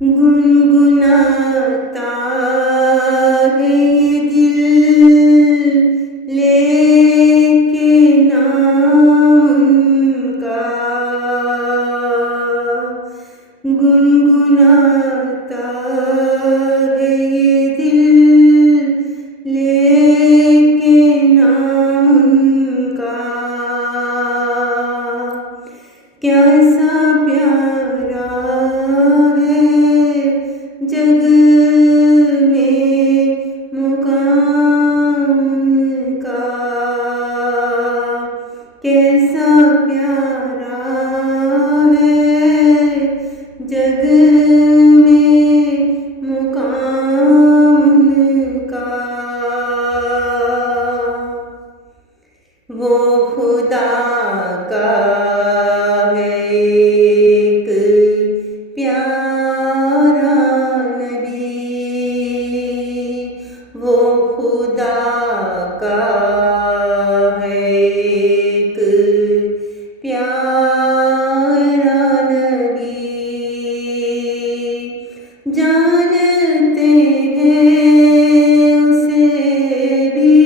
गुनगुनाता है ये दिल लेके नाम उनका, गुनगुनाता है ये दिल लेके नाम उनका। कैसा प्यारा जग में मुकाम उनका, कैसा प्यारा है जग में मुकाम उनका। वो खुदा का है एक प्यारा नबी, वो खुदा का है एक प्यारा नबी। जानते हैं उसे भी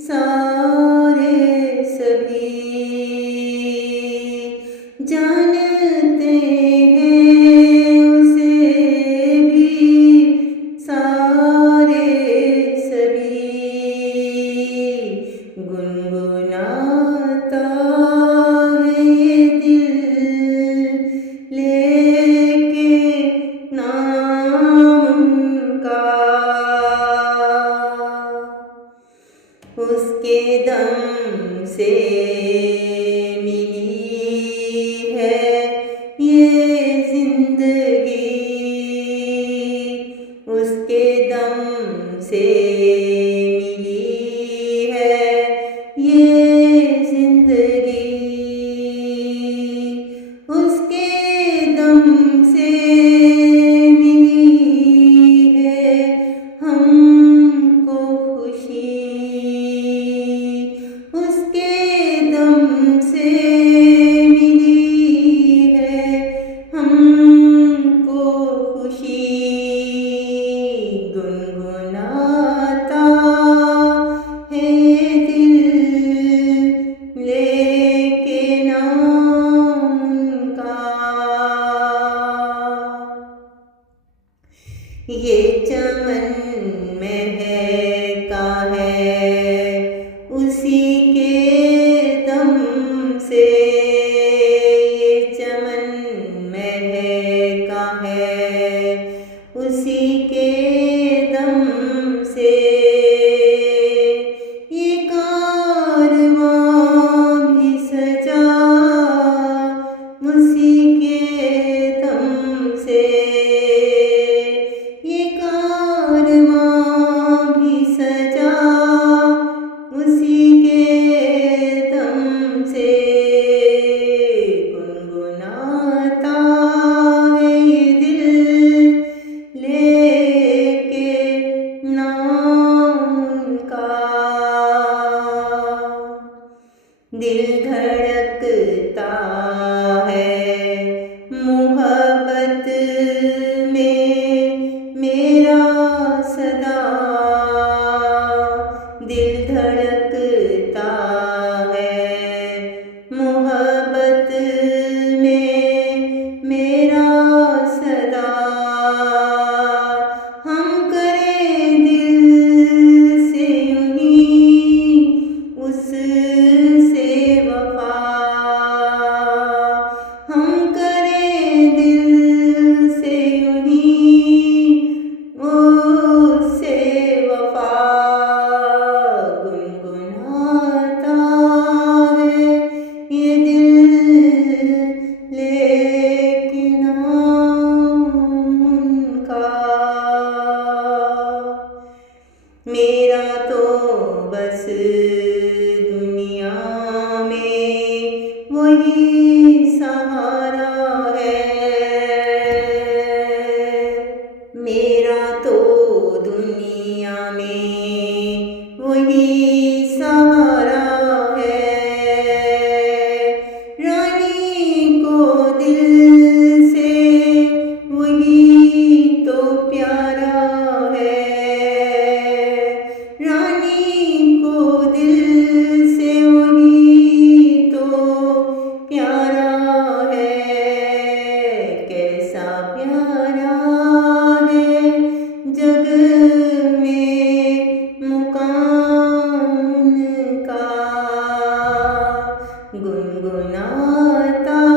सारे सभी, जानते हैं उसे भी सारे सभी। गुनगुनाता है ये दिल लेके नाम उनका, उसके दम से मिली है ये जिंदगी, उसके दम से मिली है ये जिंदगी, उसके दम से मिली है हमको खुशी, उसके दम से मिली है हमको खुशी। गुनगुनाता है दिल लेके नाम उनका। ये चमन महका है उसी के दम से, ये चमन महका है उसी के दम से। ये कारवां भी सजा उसी के दम से, ये कारवां भी सजा उसी के दम से। गुनगुनाता है ये दिल लेके नाम उनका, दिल धड़कता है मोहब्बत में मेरा सदा, दिल धड़कता है मोहब्बत में मेरा सदा। हम करें दिल से यूं ही उससे वफा, हम करें दिल से यूं ही उससे वफा। गुनगुनाता है ये दिल लेके नाम उनका। मेरा तो बस दुनिया में वही सहारा है, मेरा तो दुनिया में वही सहारा है। रानी को दिल से वही गुनगुनाता